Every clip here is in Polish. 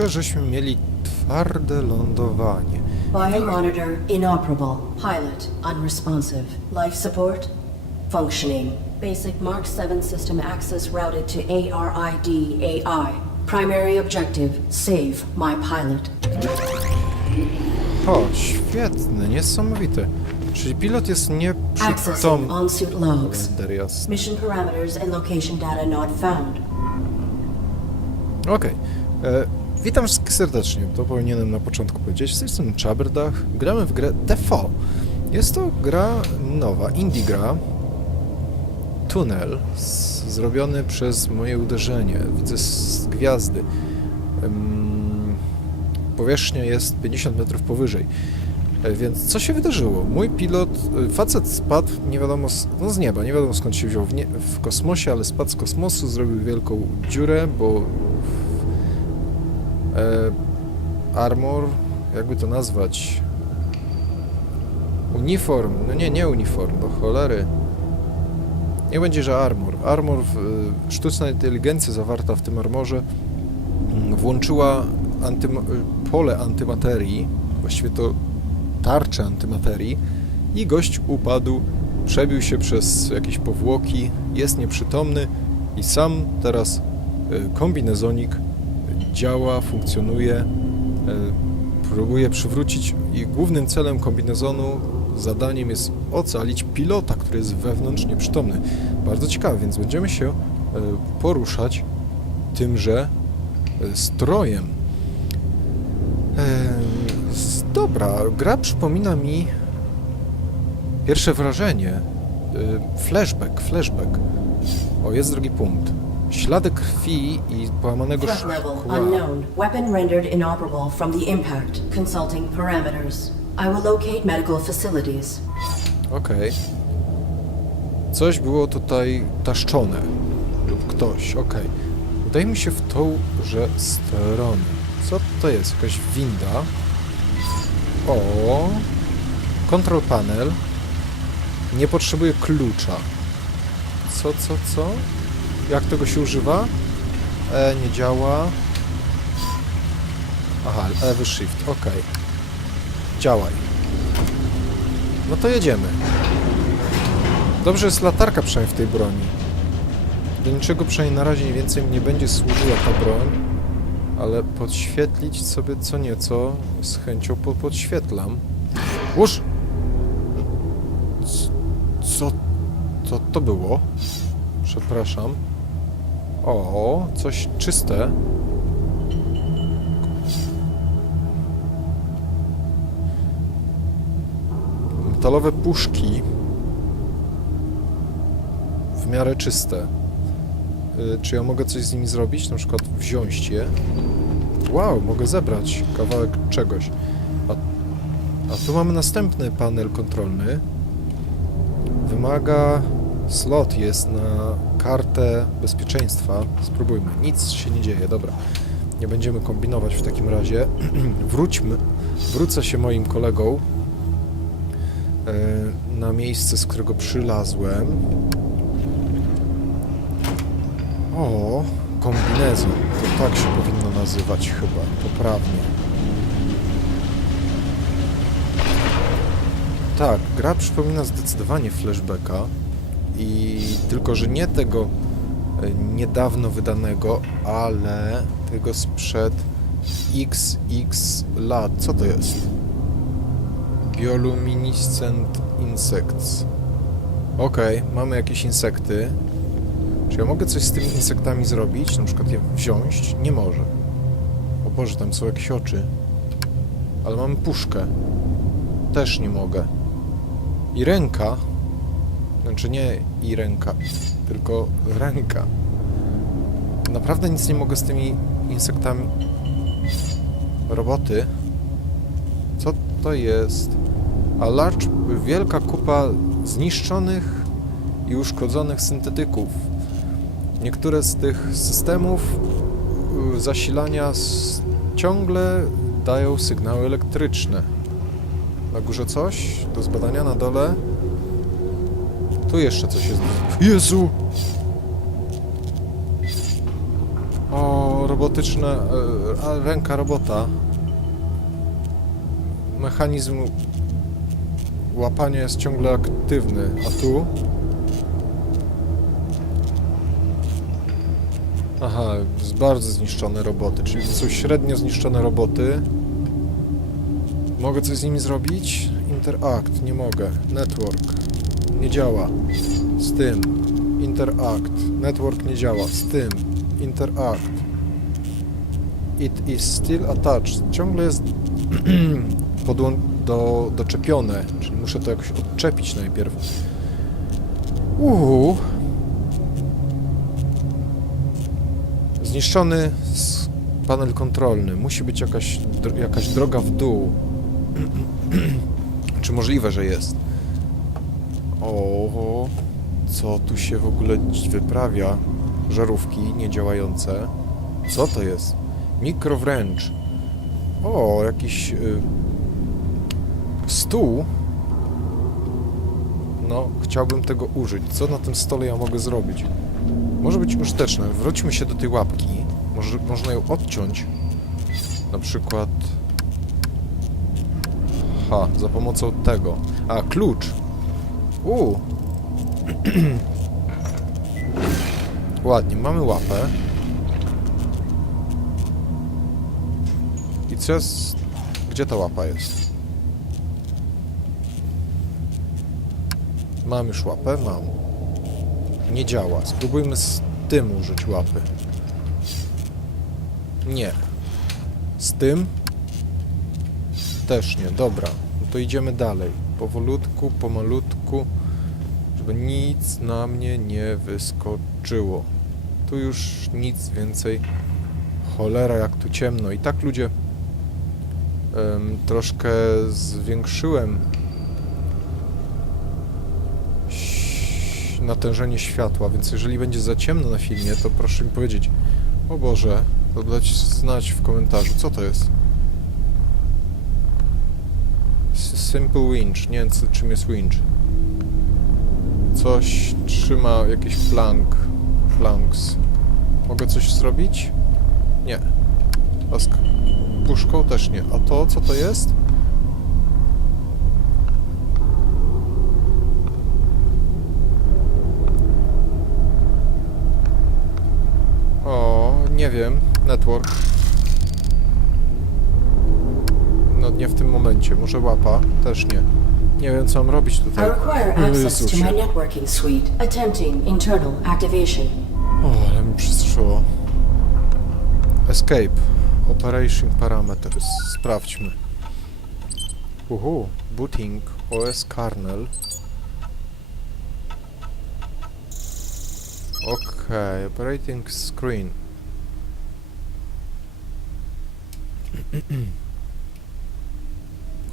troszeczkę żeśmy mieli twarde lądowanie. Biomonitor inoperable. Pilot unresponsive. Life support functioning. Basic Mark 7 system access routed to ARID AI. Primary objective save my pilot. O, świetne, niesamowite. Czyli pilot jest Accessing nieprzytomny. on-suit logs. Mission parameters and location data not found. Okej. E, Witam wszystkich serdecznie. To powinienem na początku powiedzieć. Z tej strony Chaberdach. Gramy w grę Defo. Jest to gra nowa, indie gra. Tunel zrobiony przez moje uderzenie. Widzę z gwiazdy. Ym, powierzchnia jest 50 metrów powyżej. E, Więc co się wydarzyło? Mój pilot, y, facet spadł, nie wiadomo, no z nieba, nie wiadomo skąd się wziął w, nie, w kosmosie, ale spadł z kosmosu, zrobił wielką dziurę, bo e, armor, jakby to nazwać? Uniform, no nie, nie uniform, do cholery. Nie będzie, że armor. Armor, y, sztuczna inteligencja zawarta w tym armorze mm, włączyła antym, y, pole antymaterii, właściwie to tarczę antymaterii i gość upadł, przebił się przez jakieś powłoki, jest nieprzytomny i sam teraz kombinezonik działa, funkcjonuje, y, próbuje przywrócić i głównym celem kombinezonu zadaniem jest ocalić pilota, który jest wewnątrz nieprzytomny. Bardzo ciekawe, więc będziemy się y, poruszać tymże y, strojem. Dobra, gra przypomina mi pierwsze wrażenie. Flashback, flashback. O, jest drugi punkt. Ślady krwi i połamanego szkła. unknown. Weapon rendered inoperable from the impact. Consulting parameters. I will locate medical facilities. Okej. Coś było tutaj taszczone. Lub ktoś, okej. Udaje mi się w tą, że stronę. Co to jest? Jakaś winda. O. Control panel. Nie potrzebuję klucza. Co, co, co? Jak tego się używa? E, nie działa. Aha, Ewy Shift, okej. Działaj. No to jedziemy. Dobrze jest latarka przynajmniej w tej broni. Do niczego przynajmniej na razie więcej mi nie będzie służyła ta broń, ale podświetlić sobie co nieco z chęcią po podświetlam. Łóż! Co, co to było? Przepraszam. O, coś czyste. Metalowe puszki w miarę czyste. Y, Czy ja mogę coś z nimi zrobić? Na przykład wziąć je. Wow, mogę zebrać kawałek czegoś. A, a tu mamy następny panel kontrolny. Wymaga... Slot jest na kartę bezpieczeństwa. Spróbujmy. Nic się nie dzieje, dobra. Nie będziemy kombinować w takim razie. Wróćmy. Wrócę się moim kolegą e, na miejsce, z którego przylazłem. O, kombinezon. To tak się powinno nazywać chyba, poprawnie. Tak, gra przypomina zdecydowanie flashbacka i tylko, że nie tego e, niedawno wydanego, ale tego sprzed XX lat. Co to jest? Bioluminescent insects. Okej, mamy jakieś insekty. Czy ja mogę coś z tymi insektami zrobić? Na przykład je wziąć? Nie może. O Boże, tam są jakieś oczy. Ale mamy puszkę. Też nie mogę. I ręka. Znaczy nie i ręka, tylko ręka. Naprawdę nic nie mogę z tymi insektami. Roboty. Co to jest? A large, wielka kupa zniszczonych i uszkodzonych syntetyków. Niektóre z tych systemów y, zasilania ciągle dają sygnały elektryczne. Na górze coś do zbadania, na dole. Tu jeszcze coś jest. Jezu! O, robotyczna e, ręka robota. Mechanizm łapania jest ciągle aktywny, a tu? Aha, bardzo zniszczone roboty, czyli to są średnio zniszczone roboty. Mogę coś z nimi zrobić? Interact, nie mogę. Network, nie działa. Z tym. Interact, network nie działa. Z tym. Interact. It is still attached. Ciągle jest podłą- do, doczepione, czyli muszę to jakoś odczepić najpierw. Uhu. Zniszczony panel kontrolny. Musi być jakaś, dr- jakaś droga w dół. Czy możliwe, że jest? O, co tu się w ogóle wyprawia? Żarówki niedziałające. Co to jest? Mikrowręcz. O, jakiś y, stół. No, chciałbym tego użyć. Co na tym stole ja mogę zrobić? Może być użyteczne. Wróćmy się do tej łapki. Może można ją odciąć. Na przykład... Ha, za pomocą tego. A, klucz. U. Ładnie, mamy łapę. I co jest... Gdzie ta łapa jest? Mam już łapę? Mam. Nie działa. Spróbujmy z tym użyć łapy. Nie. Z tym? Też nie. Dobra. No to idziemy dalej. Powolutku, pomalutku, żeby nic na mnie nie wyskoczyło. Tu już nic więcej. Cholera, jak tu ciemno. I tak ludzie em, troszkę zwiększyłem natężenie światła, więc jeżeli będzie za ciemno na filmie, to proszę mi powiedzieć, o Boże, to dać znać w komentarzu, co to jest. Simple winch, nie wiem czym jest winch. Coś trzyma jakiś plank, planks. Mogę coś zrobić? Nie. A puszką też nie. A to, co to jest? O, nie wiem. Network. Nie w tym momencie. Może łapa? Też nie. Nie wiem, co mam robić I tutaj. require O access to Jezusie. my networking suite. Attempting internal activation. O, ale mi przestrzyło. Escape. Operation Parameters. Sprawdźmy. Uhu. Booting. OS kernel. Okej. Operating screen.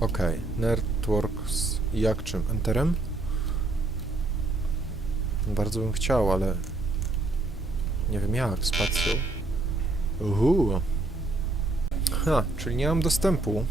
Okej. Networks. Jak czym? Enterem? Bardzo bym chciał, ale nie wiem jak, spacją. Uhu. Ha, czyli nie mam dostępu.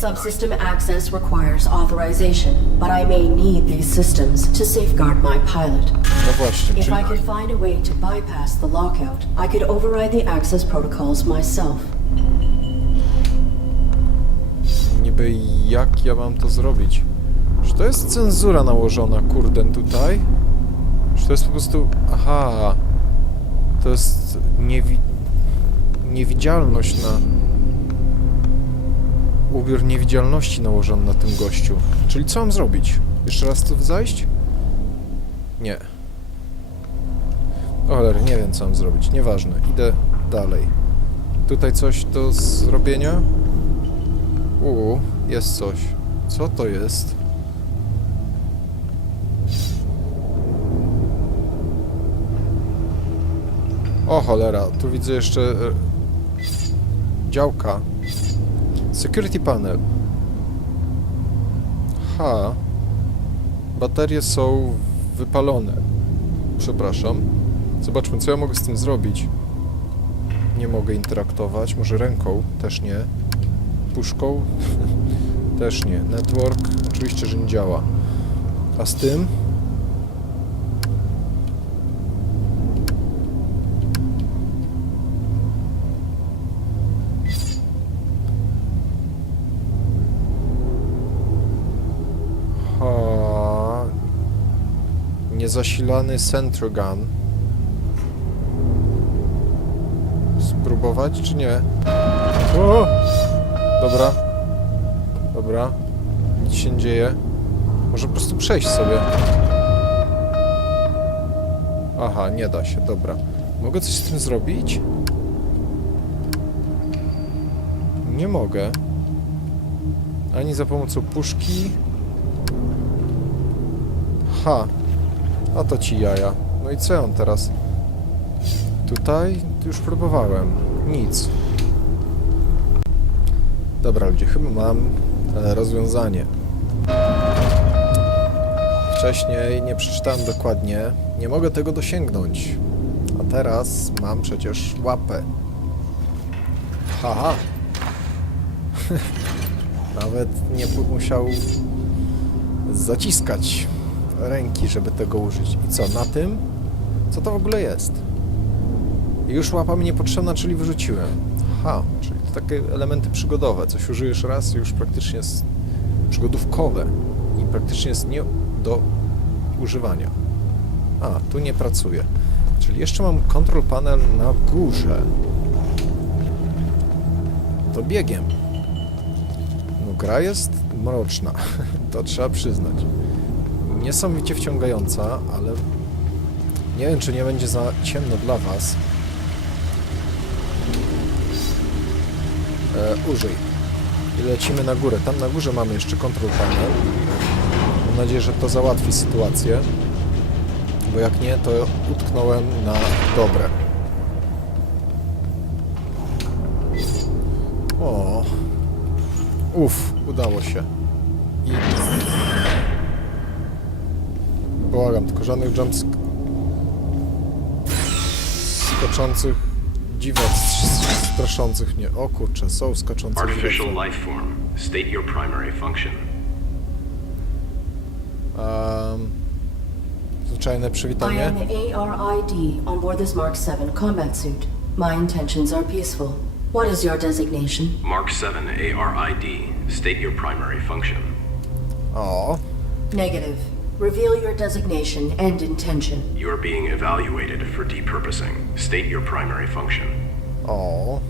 Subsystem access requires authorization, but I may need these systems to safeguard my pilot. No właśnie, If. I could find a way to bypass the lockout, I could override the access protocols myself. Niby jak ja mam to zrobić? Czy to jest cenzura nałożona, kurde, tutaj? Czy to jest po prostu... Aha... To jest niewi... niewidzialność na... Ubiór niewidzialności nałożony na tym gościu. Czyli co mam zrobić? Jeszcze raz tu zajść? Nie. Oler, nie wiem co mam zrobić. Nieważne. Idę dalej. Tutaj coś do zrobienia? Uuu, jest coś. Co to jest? O cholera, tu widzę jeszcze e, działka. Security panel. Ha. Baterie są wypalone. Przepraszam. Zobaczmy, co ja mogę z tym zrobić. Nie mogę interaktować. Może ręką? Też nie puszką? Też nie. Network? Oczywiście, że nie działa. A z tym? Ha. Niezasilany Centrogun. Spróbować czy nie? O! Dobra. Dobra. Nic się nie dzieje. Może po prostu przejść sobie. Aha, nie da się, dobra. Mogę coś z tym zrobić? Nie mogę. Ani za pomocą puszki. Ha. A to ci jaja. No i co ja teraz? Tutaj? Tu już próbowałem. Nic. Dobra ludzie, chyba mam e, rozwiązanie. Wcześniej nie przeczytałem dokładnie. Nie mogę tego dosięgnąć. A teraz mam przecież łapę. Haha. Nawet nie musiał zaciskać ręki, żeby tego użyć. I co, na tym? Co to w ogóle jest? Już łapa mi niepotrzebna, czyli wyrzuciłem. Ha, to takie elementy przygodowe. Coś użyjesz raz już praktycznie jest przygodówkowe. I praktycznie jest nie do używania. A, tu nie pracuje. Czyli jeszcze mam control panel na górze. To biegiem. No gra jest mroczna, to trzeba przyznać. Niesamowicie wciągająca, ale nie wiem, czy nie będzie za ciemno dla Was. E, użyj. I lecimy na górę. Tam na górze mamy jeszcze control panel. Mam nadzieję, że to załatwi sytuację. Bo jak nie, to utknąłem na dobre. O. Uff, udało się. I... Błagam, tylko żadnych jump sk- skoczących dziwek st- straszących nie. O kurczę, są skaczące Artificial life form. State your primary function. Um, zwyczajne I przywitanie. am the ARID on board this Mark 7 combat suit. My intentions are peaceful. What is your designation? Mark 7 ARID. State your primary function. O, Negative. Reveal your designation and intention. You are being evaluated for depurposing. State your primary function. o.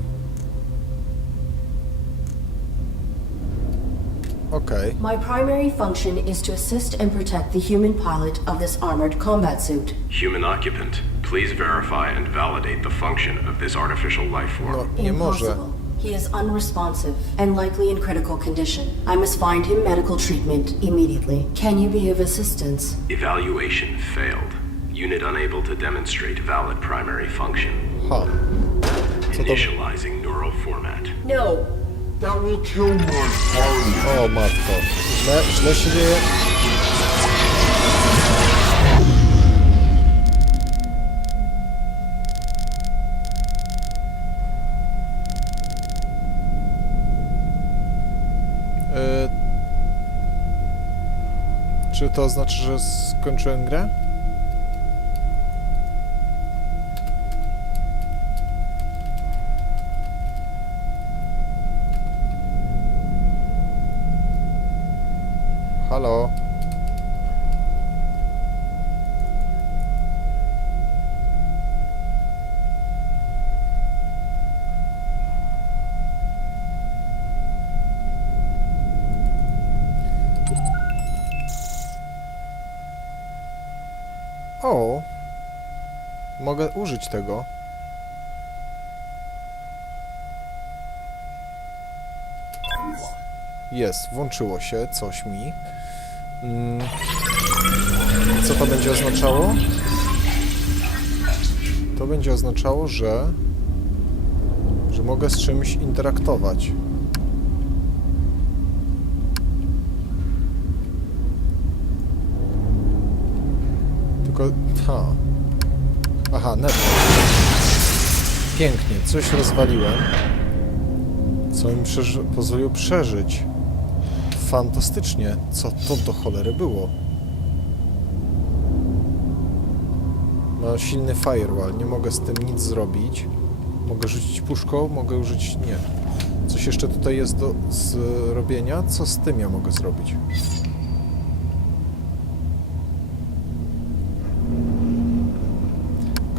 Okay. My primary function is to assist and protect the human pilot of this armored combat suit. Human occupant, please verify and validate the function of this artificial life form. No, nie może. Impossible. He is unresponsive and likely in critical condition. I must find him medical treatment immediately. Can you be of assistance? Evaluation failed. Unit unable to demonstrate valid primary function. Huh. Co? Initializing neural format. No. That will kill my pilot. O matko. Źle, źle się dzieje. Czy to znaczy, że skończyłem grę? Użyć tego. Jest, włączyło się coś mi. Mm. Co to będzie oznaczało? To będzie oznaczało, że że mogę z czymś interaktować. Tylko ha. Aha, network. Pięknie, coś rozwaliłem. Co mi przeży- pozwoliło przeżyć. Fantastycznie. Co to do cholery było? Ma silny firewall, nie mogę z tym nic zrobić. Mogę rzucić puszką, mogę użyć... nie. Coś jeszcze tutaj jest do zrobienia? Co z tym ja mogę zrobić?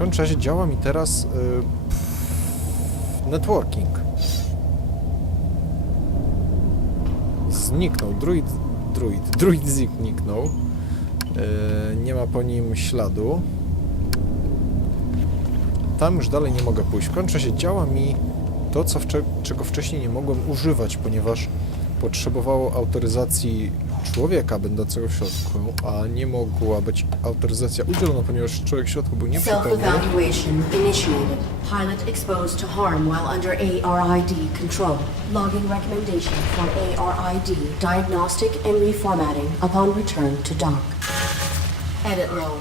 Każdym razie działa mi teraz y, networking. Zniknął. Druid, druid, druid zniknął. Y, nie ma po nim śladu. Tam już dalej nie mogę pójść. W każdym razie działa mi to, co wcze- czego wcześniej nie mogłem używać, ponieważ potrzebowało autoryzacji człowieka będącego w środku, a nie mogła być autoryzacja udzielona, ponieważ człowiek w środku był nieprzytomny. Self-evaluation initiated. Pilot exposed to harm while under ARID control. Logging recommendation for ARID diagnostic and reformatting upon return to dock. Edit low.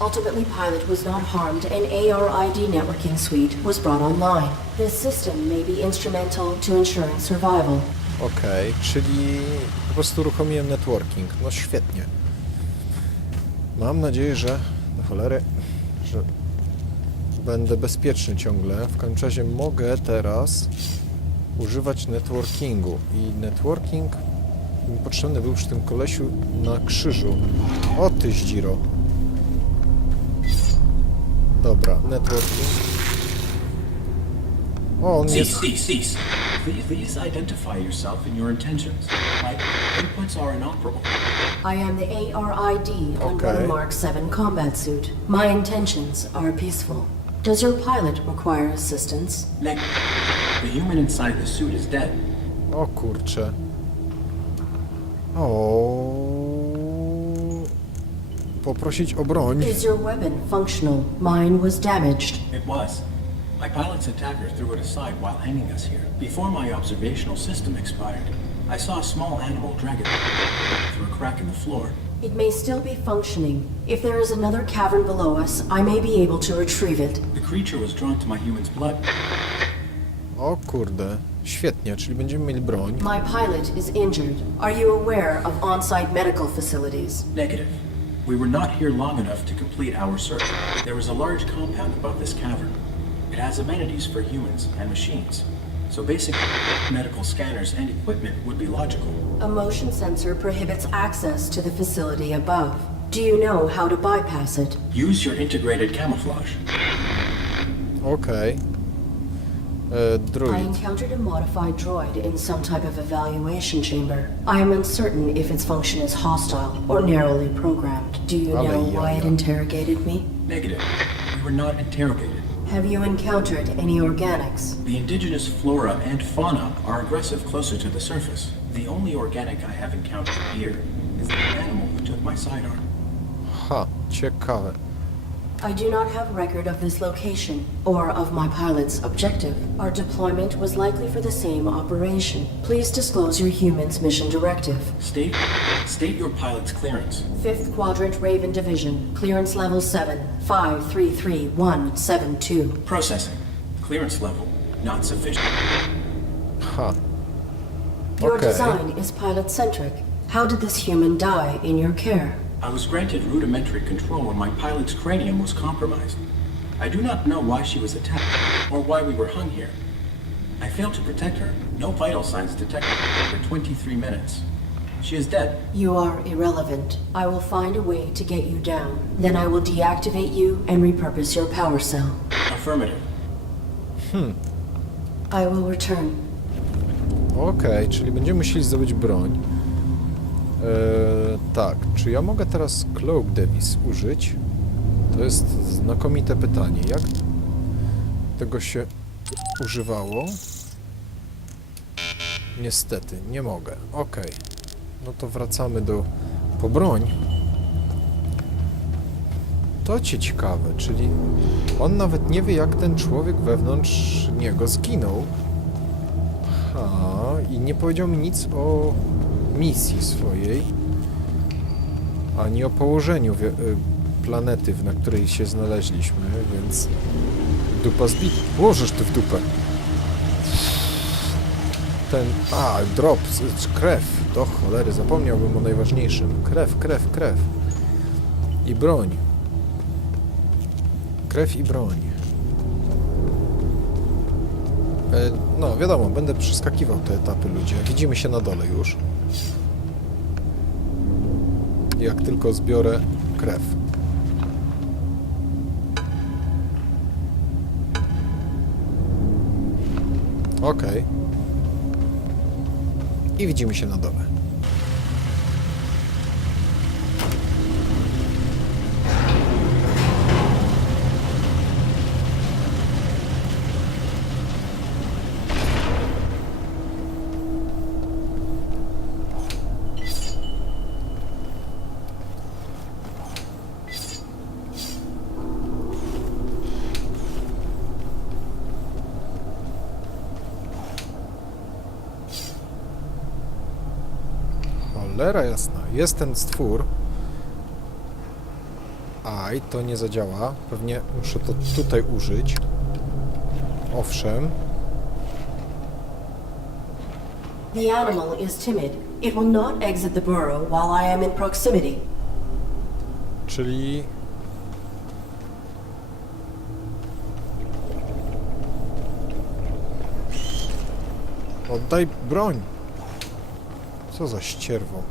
Ultimately, Pilot was not harmed and ARID networking suite was brought online. This system may be instrumental to ensuring survival. Okej, czyli po prostu uruchomiłem networking. No świetnie. Mam nadzieję, że do cholery, że będę bezpieczny ciągle. W każdym razie mogę teraz używać networkingu i networking mi potrzebny był przy tym kolesiu na krzyżu. O ty zdziro. Dobra, networking. O, on jest... cease, cease. Please, please identify yourself and your intentions. My inputs are inoperable. I am the ARID under Okay. the Mark 7 combat suit. My intentions are peaceful. Does your pilot require assistance? Neg- the human inside the suit is dead. Oh, o kurcze. O. Poprosić o broń. Is your weapon functional? Mine was damaged. It was. My pilot's attacker threw it aside while hanging us here. Before my observational system expired, I saw a small animal drag it through a crack in the floor. It may still be functioning. If there is another cavern below us, I may be able to retrieve it. The creature was drawn to my human's blood. O kurde. Świetnie, czyli będziemy mieli broń. My pilot is injured. Are you aware of on-site medical facilities? Negative. We were not here long enough to complete our search. There is a large compound above this cavern. It has amenities for humans and machines. So basic medical scanners and equipment would be logical. A motion sensor prohibits access to the facility above. Do you know how to bypass it? Use your integrated camouflage. Okay. E, I Druid. I encountered a modified droid in some type of evaluation chamber. I am uncertain if its function is hostile or narrowly programmed. Do you Ale know why it jaja. interrogated me? Negative. We were not interrogated. Have you encountered any organics? The indigenous flora and fauna are aggressive closer to the surface. The only organic I have encountered here is the animal who took my sidearm. Ha, ciekawe. I do not have record of this location or of my pilot's objective. Our deployment was likely for the same operation. Please disclose your human's mission directive. State, state your pilot's clearance. 5th Quadrant Raven Division, clearance level 7, 533172. Processing. Clearance level not sufficient. Huh. Your Okay. design is pilot centric. How did this human die in your care? I was granted rudimentary control when my pilot's cranium was compromised. I do not know why she was attacked or why we were hung here. I failed to protect her. No vital signs detected for 23 minutes. She is dead. You are irrelevant. I will find a way to get you down. Then I will deactivate you and repurpose your power cell. Affirmative. Hmm. I will return. Okej, czyli będziemy musieli zdobyć broń. E, tak, czy ja mogę teraz Cloak Devis użyć? To jest znakomite pytanie. Jak tego się używało? Niestety, nie mogę. Okej. No to wracamy do po broń. To cię ciekawe, czyli on nawet nie wie, jak ten człowiek wewnątrz niego zginął. Aha, i nie powiedział mi nic o misji swojej, ani o położeniu y, planety, na której się znaleźliśmy, więc dupa zbit. Łożesz ty w dupę. Ten, a, drop, krew, do cholery, zapomniałbym o najważniejszym. Krew, krew, krew. I broń. Krew i broń. E, no, wiadomo, będę przeskakiwał te etapy ludzie. Widzimy się na dole już. Jak tylko zbiorę krew. Okej. Okay. I widzimy się na dole. Cholera jasna. Jest ten stwór. Aj, to nie zadziała. Pewnie muszę to tutaj użyć. Owszem. The animal is timid. It will not exit the burrow while I am in proximity. Czyli... Oddaj broń! Co za ścierwo.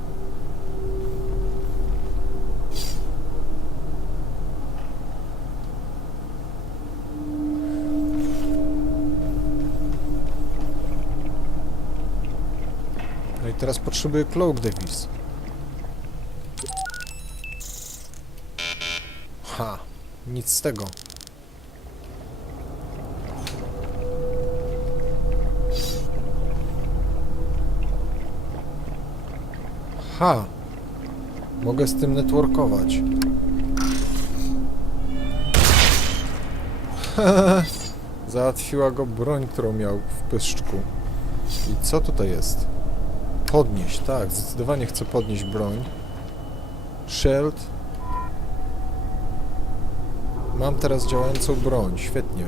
No i teraz potrzebuję Cloak Davis. Ha, nic z tego. Ha, mogę z tym networkować. Załatwiła go broń, którą miał w pyszczku. I co tutaj jest? Podnieść, tak, zdecydowanie chcę podnieść broń. Shield, Mam teraz działającą broń, świetnie.